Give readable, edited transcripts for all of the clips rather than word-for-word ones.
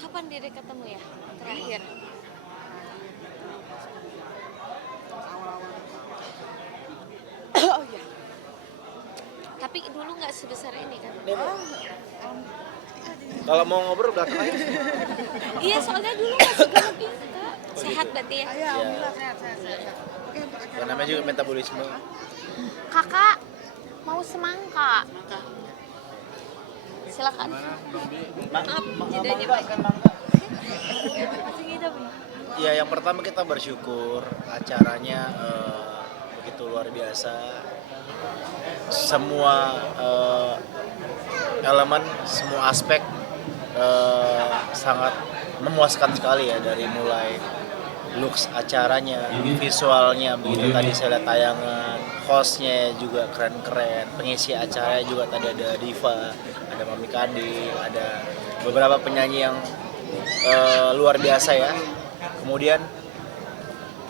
Kapan Dede ketemu ya terakhir? Oh iya. Tapi dulu nggak sebesar ini kan? Kalau mau ngobrol belakang aja. Iya, soalnya dulu masih gemuk Kak. Sehat berarti ya? Iya, alhamdulillah sehat. Oke, untuk acara Ya, namanya juga metabolisme. Kakak mau semangka. Silakan. Maaf, jedanya banyak. Masih ngidam ya? Ya, yang pertama kita bersyukur acaranya begitu luar biasa. Semua elemen, semua aspek sangat memuaskan sekali ya, dari mulai looks acaranya, visualnya begitu tadi saya lihat tayangan, hostnya juga keren-keren, pengisi acaranya juga tadi ada Diva, ada Mami Kandi, ada beberapa penyanyi yang luar biasa ya. Kemudian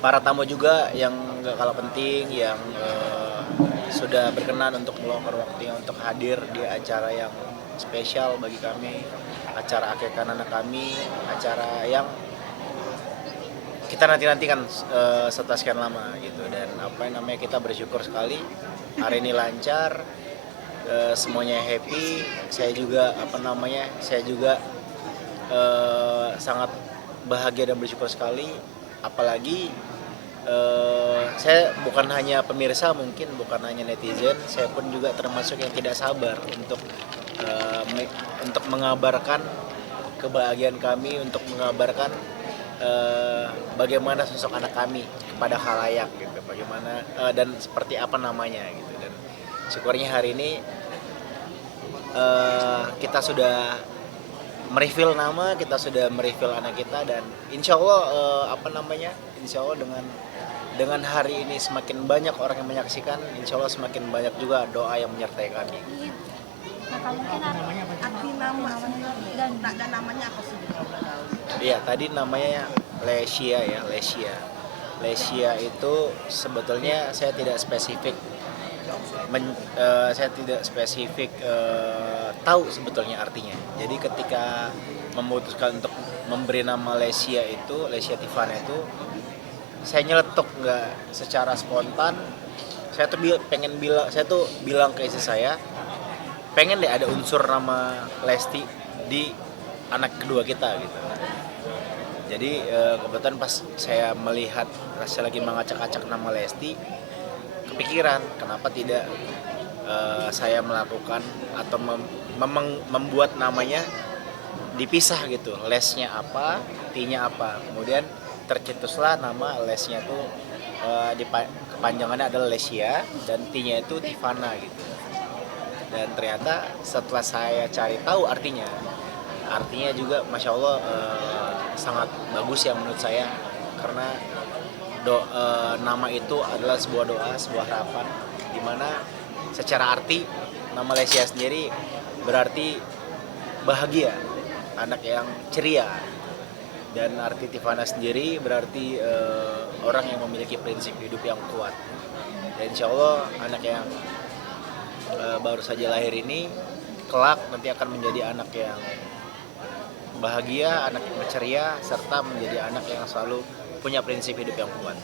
para tamu juga yang gak kalah penting, yang sudah berkenan untuk meluangkan waktunya untuk hadir di acara yang spesial bagi kami, acara akikah anak kami, acara yang kita nanti-nantikan setelah sekian lama gitu. Dan kita bersyukur sekali hari ini lancar, semuanya happy. Saya juga sangat bahagia dan bersyukur sekali, apalagi saya bukan hanya pemirsa, mungkin bukan hanya netizen, saya pun juga termasuk yang tidak sabar untuk mengabarkan kebahagiaan kami, untuk mengabarkan bagaimana sosok anak kami kepada khalayak gitu, bagaimana dan seperti apa namanya gitu. Dan syukurnya hari ini kita sudah mereveal nama, kita sudah mereveal anak kita, dan insya Allah insya Allah dengan hari ini semakin banyak orang yang menyaksikan, insya Allah semakin banyak juga doa yang menyertai kami. Iya. Maka mungkin arti nama dan namanya apa sih? Iya, tadi namanya Lesia ya, Lesia. Lesia itu sebetulnya saya tidak spesifik tahu sebetulnya artinya. Jadi ketika memutuskan untuk memberi nama Lesia Tifana itu, saya nyeletuk nggak secara spontan. Saya tuh bilang ke istri saya, pengen deh ada unsur nama Lesti di anak kedua kita gitu. Jadi kebetulan pas saya melihat, saya lagi mengacak-acak nama Lesti, kepikiran kenapa tidak saya melakukan atau membuat namanya dipisah gitu, lesnya apa, T-nya apa. Kemudian tercetuslah nama lesnya tuh kepanjangannya adalah Lesia, dan T-nya itu Tifana gitu. Dan ternyata setelah saya cari tahu artinya juga Masya Allah sangat bagus ya menurut saya, karena nama itu adalah sebuah doa, sebuah harapan, dimana secara arti nama Lesia sendiri berarti bahagia, anak yang ceria, dan arti Tifana sendiri berarti orang yang memiliki prinsip hidup yang kuat. Dan insya Allah anak yang baru saja lahir ini kelak nanti akan menjadi anak yang bahagia, anak yang ceria, serta menjadi anak yang selalu punya prinsip hidup yang kuat.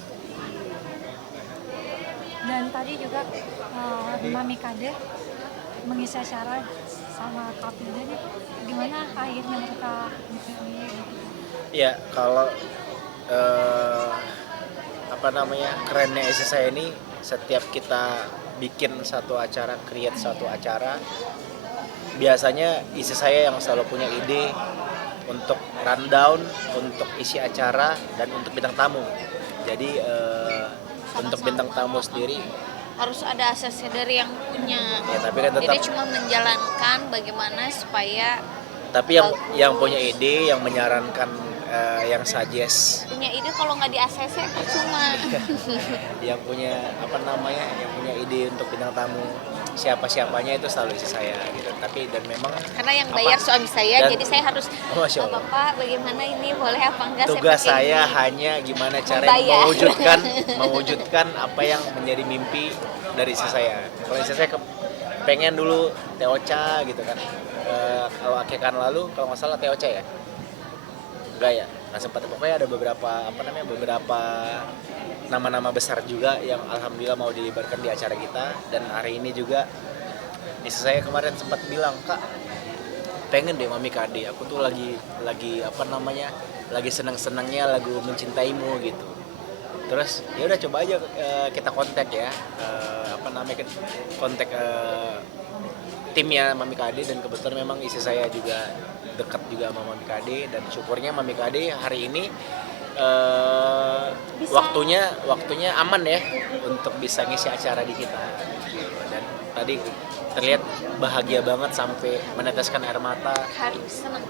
Dan tadi juga Mami Kade mengisi acara sama Kapildan itu gimana akhirnya mereka dipilih? Ya, kalau kerennya istri saya ini, setiap kita bikin satu acara, create satu acara, biasanya istri saya yang selalu punya ide untuk rundown, untuk isi acara, dan untuk bintang tamu. Jadi untuk bintang tamu sendiri harus ada asesnya dari yang punya. Ya, tapi kan tetap, jadi cuma menjalankan bagaimana supaya. Tapi yang punya ide, yang menyarankan, yang suggest. Punya ide kalau nggak di ACC percuma. yang punya ide untuk bintang tamu, siapanya itu selalu istri saya gitu. Tapi dan memang karena yang bayar suami saya, dan, jadi saya harus Bapak bagaimana ini, boleh apa enggak? Tugas saya hanya gimana cara mewujudkan apa yang menjadi mimpi dari istri saya. Kalau istri saya pengen dulu Teocha gitu kan, kalau akhir lalu kalau nggak salah TOC ya, enggak ya, nggak sempat. Pokoknya ada beberapa nama-nama besar juga yang alhamdulillah mau dilibatkan di acara kita. Dan hari ini juga istri saya kemarin sempat bilang, Kak, pengen deh Mami KD, aku tuh lagi lagi senang-senangnya lagu Mencintaimu gitu. Terus ya udah coba aja kita kontak ya, kontak timnya Mami KD. Dan kebetulan memang istri saya juga dekat juga sama Mami KD, dan syukurnya Mami KD hari ini waktunya aman ya untuk bisa ngisi acara di kita. Dan tadi terlihat bahagia banget sampai meneteskan air mata. Harus senang.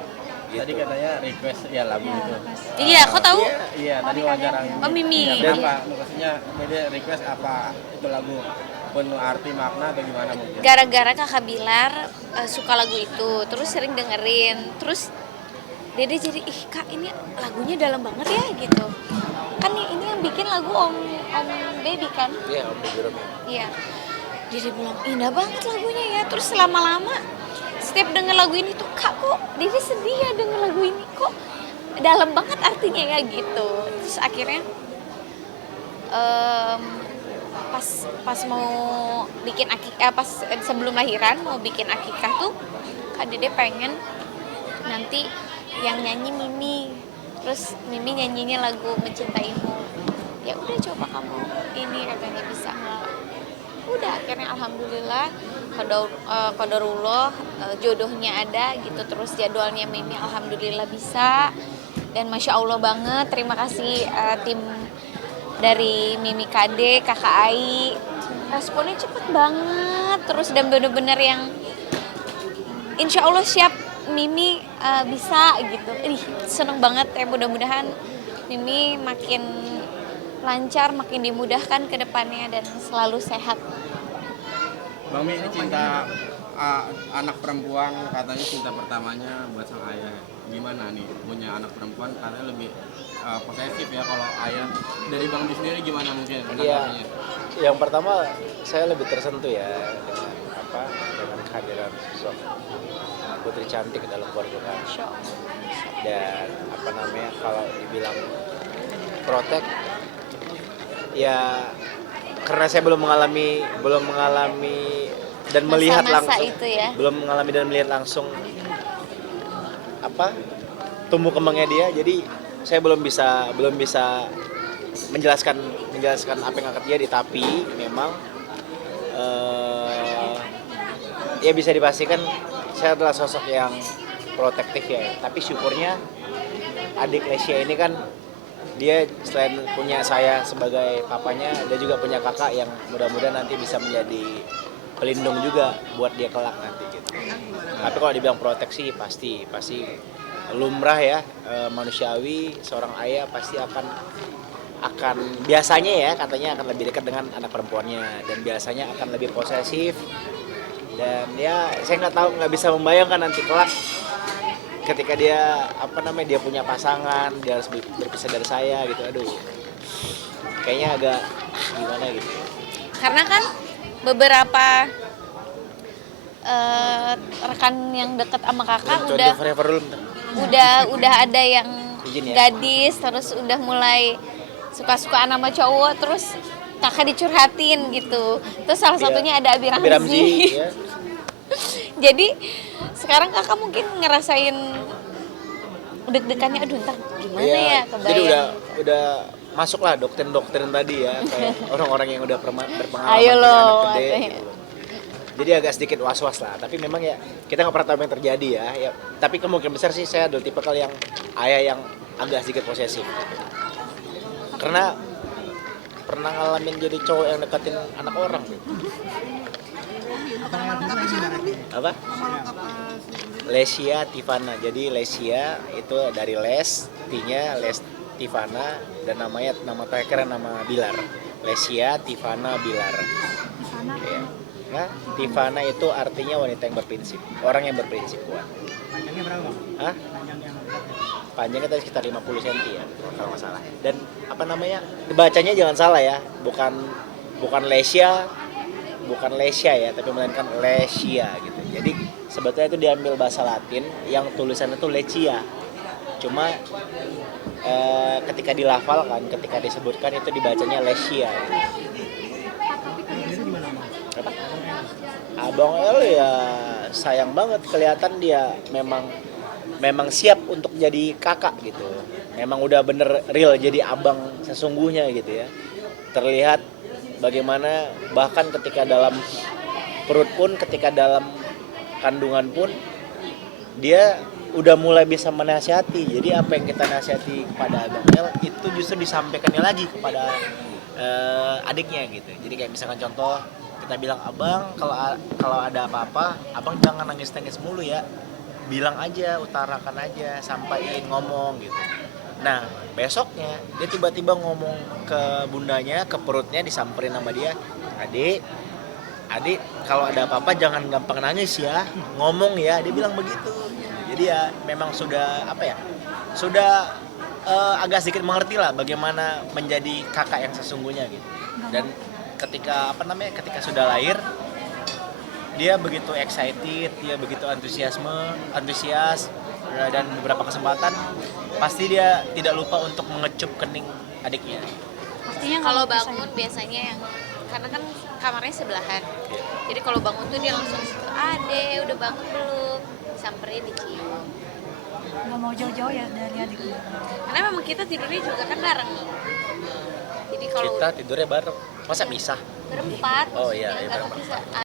Gitu. Tadi katanya request ya lagu itu. Iya, kok tahu? Iya, tadi wawancara. Oh, Mimi. Ya, kenapa? Maksudnya dia request apa itu lagu? Penuh arti makna atau gimana mungkin? Gara-gara Kakak Bilar suka lagu itu, terus sering dengerin, terus Dede jadi, ih Kak ini lagunya dalam banget ya gitu. Kan ini yang bikin lagu Om Baby kan? Iya, Om Baby Romi. Iya. Dede bilang, indah banget lagunya ya. Terus lama-lama setiap denger lagu ini tuh, Kak kok Dede sedih ya denger lagu ini, kok dalam banget artinya ya gitu. Terus akhirnya pas mau bikin akikah, pas sebelum lahiran mau bikin akikah tuh Kak Dede pengen nanti yang nyanyi Mimi, terus Mimi nyanyinya lagu Mencintaimu. Ya udah coba kamu ini, katanya bisa nggak? Udah akhirnya alhamdulillah qadarullah jodohnya ada gitu, terus jadwalnya Mimi alhamdulillah bisa. Dan masya Allah banget, terima kasih tim dari Mimi KD, Kakak Ai, responnya cepet banget, terus dan bener-bener yang insya Allah siap Mimi bisa gitu. Seneng banget ya, mudah-mudahan Mimi makin lancar, makin dimudahkan ke depannya dan selalu sehat. Bang Mi, ini cinta anak perempuan, katanya cinta pertamanya buat sang ayah. Gimana nih punya anak perempuan, katanya lebih posesif ya kalau ayah. Dari Bang Mi sendiri gimana mungkin? Iya. Yang pertama saya lebih tersentuh ya dengan kehadiran sosok putri cantik dalam keluarga kami. Dan kalau dibilang protek ya, karena saya belum mengalami dan melihat Masa-masa langsung itu ya. belum mengalami dan melihat langsung tumbuh kembangnya dia, jadi saya belum bisa menjelaskan apa yang akan terjadi. Tapi memang ya bisa dipastikan saya adalah sosok yang protektif ya. Tapi syukurnya adik Lesia ini kan dia selain punya saya sebagai papanya, dia juga punya kakak yang mudah-mudahan nanti bisa menjadi pelindung juga buat dia kelak nanti gitu. Tapi kalau dibilang proteksi pasti lumrah ya, manusiawi. Seorang ayah pasti akan biasanya ya, katanya akan lebih dekat dengan anak perempuannya, dan biasanya akan lebih posesif. Dan ya saya nggak bisa membayangkan nanti kelak ketika dia dia punya pasangan, dia harus berpisah dari saya gitu. Aduh, kayaknya agak gimana gitu. Karena kan beberapa rekan yang deket sama kakak udah ada yang Izin ya? gadis, terus udah mulai suka-sukaan sama cowok, terus kakak dicurhatin gitu. Terus salah satunya ada Abi Ramzi. Ya. Jadi sekarang kakak mungkin ngerasain deg-degannya, aduh ntar gimana ya, kebayang. Jadi udah masuk lah doktrin tadi ya, kayak orang-orang yang udah berpengalaman Ayo punya lo, anak gede katanya. gitu. Jadi agak sedikit was-was lah, tapi memang ya kita nggak pernah tahu apa yang terjadi ya. Tapi kemungkinan besar sih saya adalah tipe yang ayah yang agak sedikit posesif gitu. Karena pernah ngalamin jadi cowok yang deketin anak orang gitu. Apa? Lesia Tivana. Jadi Lesia itu dari Les, T-nya Les Tivana, dan nama terakhir nama Bilar. Lesia Tivana Bilar. Ya. Nah, Tivana itu artinya wanita yang berprinsip, orang yang berprinsip kuat. Panjangnya berapa? Hah? Panjangnya tadi sekitar 50 cm ya, kalau nggak salah. Dan bacanya jangan salah ya, bukan Lesia ya, tapi melainkan Lesia gitu. Jadi sebetulnya itu diambil bahasa Latin yang tulisannya itu Lecia. Cuma ketika dilafalkan, ketika disebutkan itu dibacanya Lesia. Apa? Abang El ya sayang banget, kelihatan dia memang siap untuk jadi kakak gitu. Memang udah bener real jadi abang sesungguhnya gitu ya. Terlihat bagaimana bahkan ketika dalam perut pun, ketika dalam kandungan pun dia udah mulai bisa menasihati. Jadi apa yang kita nasihati kepada Abang El itu justru disampaikannya lagi kepada adiknya gitu. Jadi kayak misalkan contoh kita bilang, abang kalau ada apa-apa abang jangan nangis mulu ya, bilang aja, utarakan aja, sampaikan, ngomong gitu. Nah besoknya dia tiba-tiba ngomong ke bundanya, ke perutnya, disamperin sama dia, adik kalau ada apa-apa jangan gampang nangis ya, ngomong ya, dia bilang begitu. Jadi ya memang sudah sudah agak sedikit mengerti lah bagaimana menjadi kakak yang sesungguhnya gitu. Dan ketika sudah lahir dia begitu excited, dia begitu antusias, dan beberapa kesempatan pasti dia tidak lupa untuk mengecup kening adiknya. Pastinya Kalau nggak bisa bangun biasanya yang karena kan kamarnya sebelahan. Jadi kalau bangun tuh dia langsung ade udah bangun belum, samperin dicium. nggak mau jauh-jauh ya dari adiknya. Karena memang kita tidurnya juga kan bareng. Jadi kalau Kita tidurnya bareng, masa bisa? berempat, Oh iya, maksudnya iya, nggak berempat. bisa.